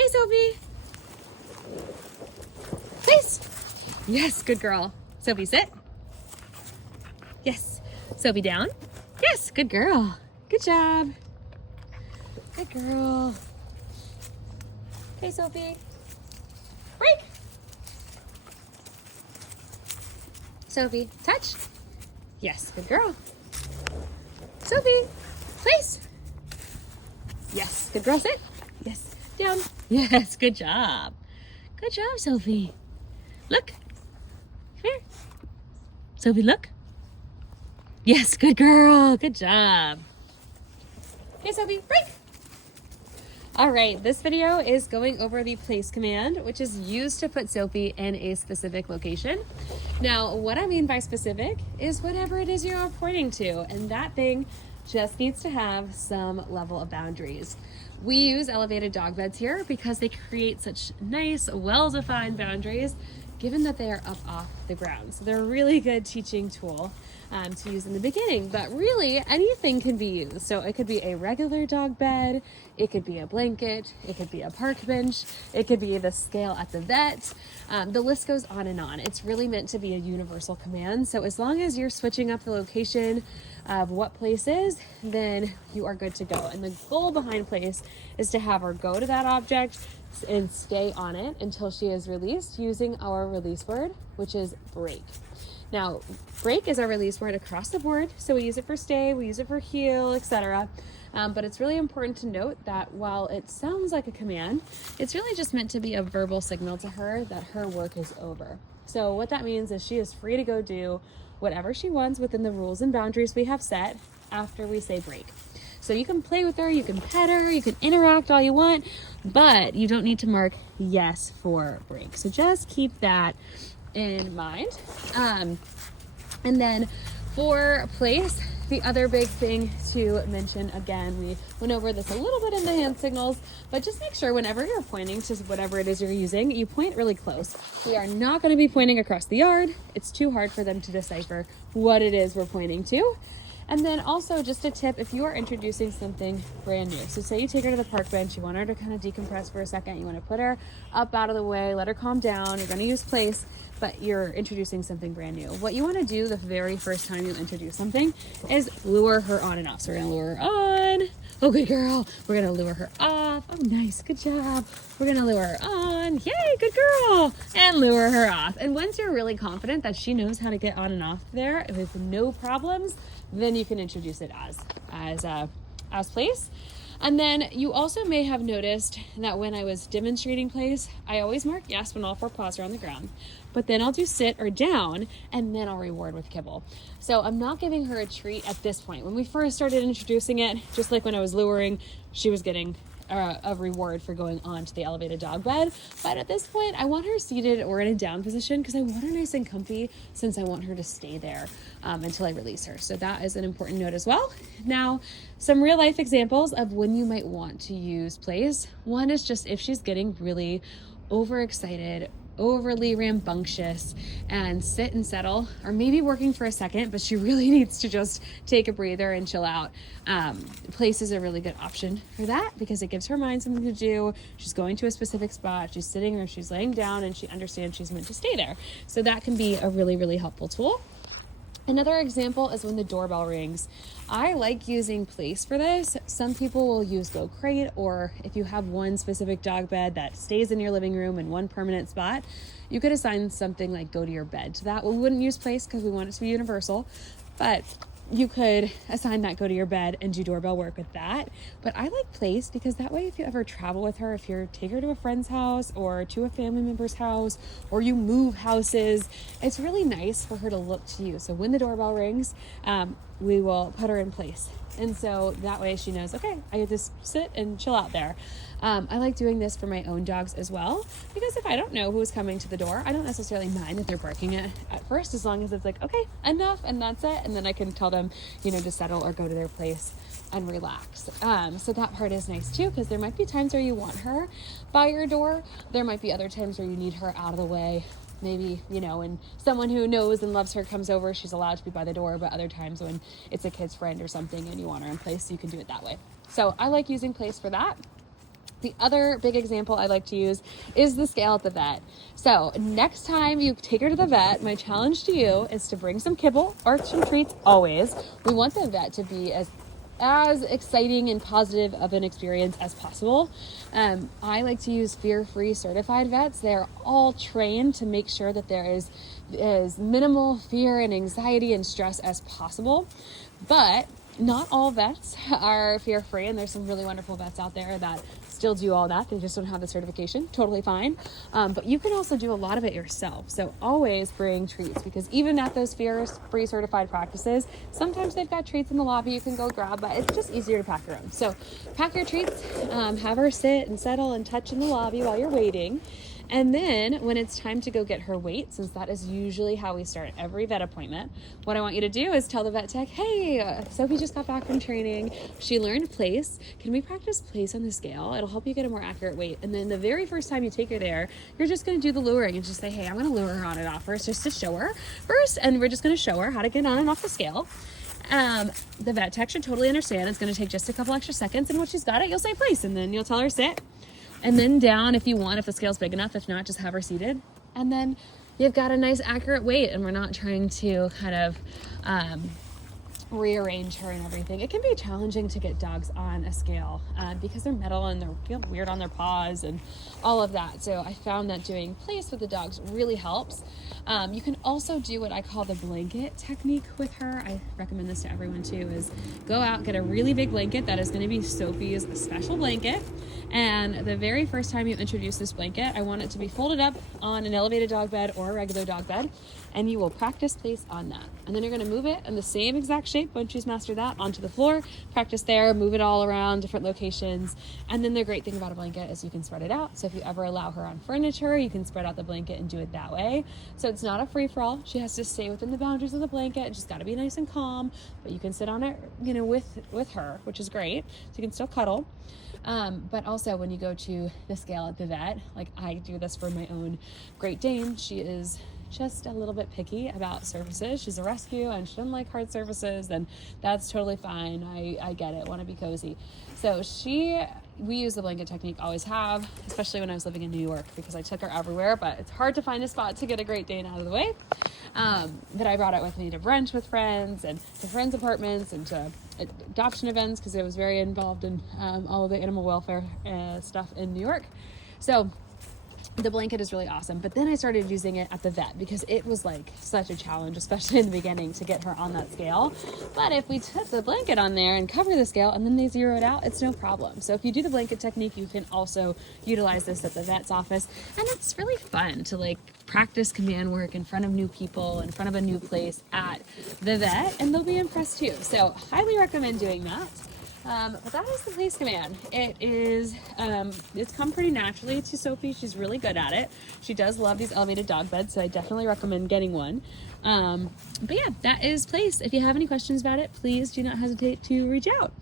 Okay, Sophie. Place. Yes, good girl. Sophie, sit. Yes. Sophie, down. Yes, good girl. Good job. Good girl. Okay, Sophie. Break. Sophie, touch. Yes, good girl. Sophie, place. Yes, good girl, sit. Yes, down. Yes, good job. Good job, Sophie. Look. Come here. Sophie, look. Yes, good girl. Good job. Okay, Sophie, break. All right, this video is going over the place command, which is used to put Sophie in a specific location. Now, what I mean by specific is whatever it is you're pointing to, and that thing just needs to have some level of boundaries. We use elevated dog beds here because they create such nice, well-defined boundaries, given that they are up off the ground. So they're a really good teaching tool to use in the beginning, but really anything can be used. So it could be a regular dog bed, it could be a blanket, it could be a park bench, it could be the scale at the vet. The list goes on and on. It's really meant to be a universal command. So as long as you're switching up the location of what place is, then you are good to go. And the goal behind place is to have her go to that object and stay on it until she is released using our release word, which is break. Now, break is our release word across the board. So we use it for stay, we use it for heel, etc. But it's really important to note that while it sounds like a command, it's really just meant to be a verbal signal to her that her work is over. So what that means is she is free to go do whatever she wants within the rules and boundaries we have set after we say break. So you can play with her, you can pet her, you can interact all you want, but you don't need to mark yes for break. So just keep that in mind. And then for place, the other big thing to mention, again, we went over this a little bit in the hand signals, but just make sure whenever you're pointing to whatever it is you're using, you point really close. We are not going to be pointing across the yard. It's too hard for them to decipher what it is we're pointing to. And then also just a tip, if you are introducing something brand new, so say you take her to the park bench, you want her to kind of decompress for a second, you want to put her up out of the way, let her calm down, you're going to use place, but you're introducing something brand new. What you want to do the very first time you introduce something is lure her on and off. So we're going to lure her on. Oh, good girl. We're going to lure her off. Oh, nice. Good job. We're going to lure her on. Yay, good girl. And lure her off. And once you're really confident that she knows how to get on and off there with no problems, then you can introduce it as place. And then you also may have noticed that when I was demonstrating place, I always mark yes when all four paws are on the ground, but then I'll do sit or down, and then I'll reward with kibble. So I'm not giving her a treat at this point. When we first started introducing it, just like when I was luring, she was getting a reward for going on to the elevated dog bed. But at this point, I want her seated or in a down position because I want her nice and comfy, since I want her to stay there until I release her. So that is an important note as well. Now, some real life examples of when you might want to use place. One is just if she's getting really overexcited, overly rambunctious, and sit and settle, or maybe working for a second, but she really needs to just take a breather and chill out. Place is a really good option for that because it gives her mind something to do. She's going to a specific spot, she's sitting or she's laying down, and she understands she's meant to stay there. So that can be a really, really helpful tool. Another example is when the doorbell rings. I like using place for this. Some people will use Go Crate, or if you have one specific dog bed that stays in your living room in one permanent spot, you could assign something like Go to Your Bed to that. We wouldn't use place because we want it to be universal, but you could assign that Go to Your Bed and do doorbell work with that. But I like place because that way, if you ever travel with her, if you take her to a friend's house or to a family member's house, or you move houses, it's really nice for her to look to you. So when the doorbell rings, we will put her in place. And so that way she knows, okay, I get to sit and chill out there. I like doing this for my own dogs as well, because if I don't know who's coming to the door, I don't necessarily mind that they're barking at first, as long as it's like, okay, enough, and that's it. And then I can tell them, to settle or go to their place and relax. So that part is nice too, because there might be times where you want her by your door. There might be other times where you need her out of the way. Maybe, when someone who knows and loves her comes over, she's allowed to be by the door, but other times when it's a kid's friend or something and you want her in place, you can do it that way. So I like using place for that. The other big example I like to use is the scale at the vet. So next time you take her to the vet, my challenge to you is to bring some kibble or some treats always. We want the vet to be as exciting and positive of an experience as possible. I like to use fear-free certified vets. They're all trained to make sure that there is minimal fear and anxiety and stress as possible. But not all vets are fear-free, and there's some really wonderful vets out there that still do all that. They just don't have the certification. Totally fine. But you can also do a lot of it yourself. So always bring treats, because even at those fear-free certified practices, sometimes they've got treats in the lobby you can go grab, but it's just easier to pack your own. So pack your treats, have her sit and settle and touch in the lobby while you're waiting. And then when it's time to go get her weight, since that is usually how we start every vet appointment, what I want you to do is tell the vet tech, hey, Sophie just got back from training. She learned place. Can we practice place on the scale? It'll help you get a more accurate weight. And then the very first time you take her there, you're just going to do the luring and just say, hey, I'm going to lure her on and off first, just to show her first. And we're just going to show her how to get on and off the scale. The vet tech should totally understand. It's going to take just a couple extra seconds. And once she's got it, you'll say place. And then you'll tell her sit. And then down if you want, if the scale's big enough. If not, just have her seated. And then you've got a nice accurate weight, and we're not trying to kind of rearrange her and everything. It can be challenging to get dogs on a scale because they're metal and they feel weird on their paws and all of that. So I found that doing place with the dogs really helps. You can also do what I call the blanket technique with her. I recommend this to everyone too, is go out, get a really big blanket that is going to be Sophie's special blanket. And the very first time you introduce this blanket, I want it to be folded up on an elevated dog bed or a regular dog bed, and you will practice place on that. And then you're going to move it in the same exact shape once she's mastered that onto the floor, practice there, move it all around different locations. And then the great thing about a blanket is you can spread it out. So if you ever allow her on furniture, you can spread out the blanket and do it that way. So it's not a free-for-all. She has to stay within the boundaries of the blanket, and she's got to be nice and calm, but you can sit on it, with her, which is great. So you can still cuddle. But also when you go to the scale at the vet, like I do this for my own Great Dane, she is just a little bit picky about surfaces. She's a rescue and she doesn't like hard surfaces, and that's totally fine. I get it, want to be cozy. So we use the blanket technique, always have, especially when I was living in New York, because I took her everywhere, but it's hard to find a spot to get a Great Dane out of the way. But I brought it with me to brunch with friends and to friends' apartments and to adoption events, because I was very involved in all of the animal welfare stuff in New York. So the blanket is really awesome. But then I started using it at the vet because it was like such a challenge, especially in the beginning, to get her on that scale. But if we put the blanket on there and cover the scale and then they zero it out, it's no problem. So if you do the blanket technique, you can also utilize this at the vet's office. And it's really fun to like practice command work in front of new people, in front of a new place at the vet, and they'll be impressed too. So highly recommend doing that. But that is the place command. It's come pretty naturally to Sophie. She's really good at it. She does love these elevated dog beds, so I definitely recommend getting one. But yeah, that is place. If you have any questions about it, please do not hesitate to reach out.